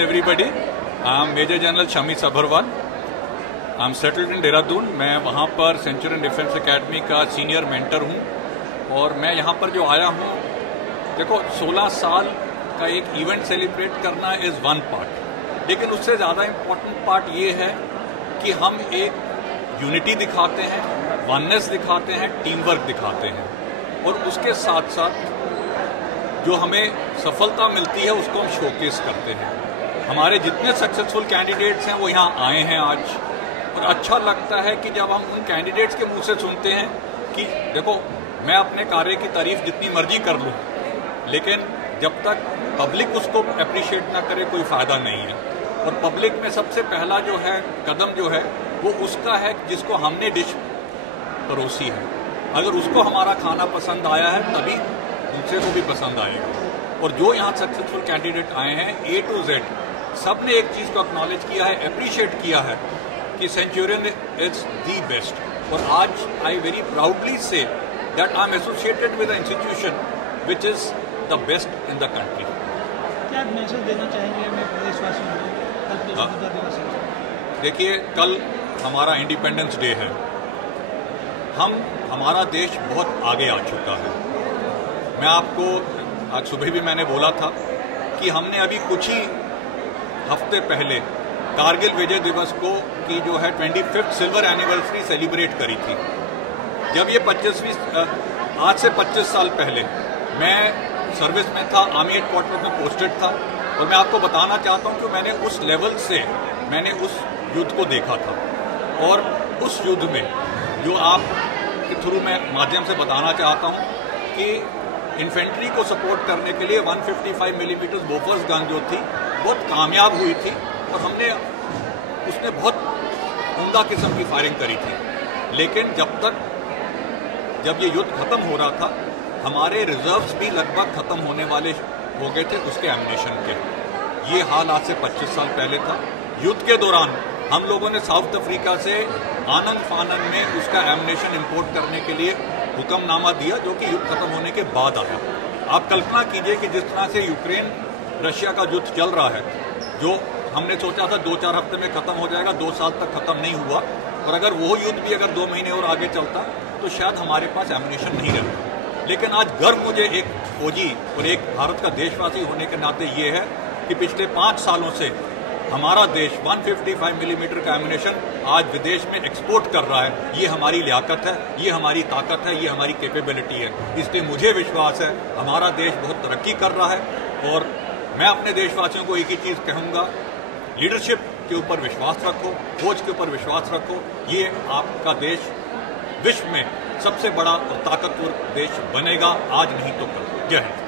afternoon, everybody. I'm Major General Shami Sabharwal. I'm settled in Dehradun. मैं वहाँ पर Centurion defence academy का senior mentor हूँ और मैं यहाँ पर जो आया हूँ, देखो 16 साल का एक इवेंट सेलिब्रेट करना इज़ वन पार्ट, लेकिन उससे ज़्यादा इम्पोर्टेंट पार्ट ये है कि हम एक यूनिटी दिखाते हैं, वननेस दिखाते हैं, टीम वर्क दिखाते हैं और उसके साथ साथ जो हमें सफलता मिलती है उसको हम शोकेस करते हैं। हमारे जितने सक्सेसफुल कैंडिडेट्स हैं वो यहाँ आए हैं आज, और अच्छा लगता है कि जब हम उन कैंडिडेट्स के मुंह से सुनते हैं कि देखो मैं अपने कार्य की तारीफ जितनी मर्जी कर लूँ, लेकिन जब तक पब्लिक उसको अप्रिशिएट ना करे कोई फ़ायदा नहीं है। और पब्लिक में सबसे पहला जो है कदम जो है वो उसका है जिसको हमने डिश परोसी है। अगर उसको हमारा खाना पसंद आया है तभी दूसरे को भी पसंद आएगा। और जो यहाँ सक्सेसफुल कैंडिडेट आए हैं A to Z, सब ने एक चीज़ को एक्नॉलेज किया है, अप्रिशिएट किया है कि सेंचुरियन इज दी बेस्ट। और आज I very proudly say that I am associated with the institution which is the best in the country. क्या आप मैसेज देना चाहेंगे हमें प्रदेशवासियों को? देखिए, कल हमारा इंडिपेंडेंस डे है। हमारा देश बहुत आगे आ चुका है। मैं आपको आज सुबह भी मैंने बोला था कि हमने अभी कुछ ही हफ्ते पहले कारगिल विजय दिवस को की जो है 25th सिल्वर एनिवर्सरी सेलिब्रेट करी थी। जब ये आज से 25 साल पहले मैं सर्विस में था, आर्मी हेडक्वार्टर में पोस्टेड था, और मैं आपको बताना चाहता हूं कि मैंने उस लेवल से मैंने उस युद्ध को देखा था। और उस युद्ध में जो आप के थ्रू मैं माध्यम से बताना चाहता हूं कि इन्फेंट्री को सपोर्ट करने के लिए 155 मिलीमीटर बोफर्स गन जो थी बहुत कामयाब हुई थी और उसने बहुत उम्दा किस्म की फायरिंग करी थी। लेकिन जब ये युद्ध खत्म हो रहा था, हमारे रिजर्व्स भी लगभग खत्म होने वाले हो गए थे उसके एम्युनिशन के। ये हाल आज से 25 साल पहले था। युद्ध के दौरान हम लोगों ने साउथ अफ्रीका से आनन फानन में उसका एम्युनिशन इंपोर्ट करने के लिए हुक्मनामा दिया, जो कि युद्ध खत्म होने के बाद आया। आप कल्पना कीजिए कि जिस तरह से यूक्रेन रशिया का युद्ध चल रहा है, जो हमने सोचा था 2-4 हफ्ते में खत्म हो जाएगा, 2 साल तक खत्म नहीं हुआ। और अगर वो युद्ध भी अगर 2 महीने और आगे चलता तो शायद हमारे पास एम्युनिशन नहीं रहता। लेकिन आज गर्व मुझे एक फौजी और एक भारत का देशवासी होने के नाते ये है कि पिछले 5 सालों से हमारा देश 155 मिलीमीटर का एम्युनिशन आज विदेश में एक्सपोर्ट कर रहा है। ये हमारी लियाकत है, ये हमारी ताकत है, ये हमारी कैपेबिलिटी है। इसलिए मुझे विश्वास है हमारा देश बहुत तरक्की कर रहा है। और मैं अपने देशवासियों को एक ही चीज़ कहूँगा, लीडरशिप के ऊपर विश्वास रखो, फौज के ऊपर विश्वास रखो। ये आपका देश विश्व में सबसे बड़ा और ताकतवर देश बनेगा, आज नहीं तो कल। जय हिंद।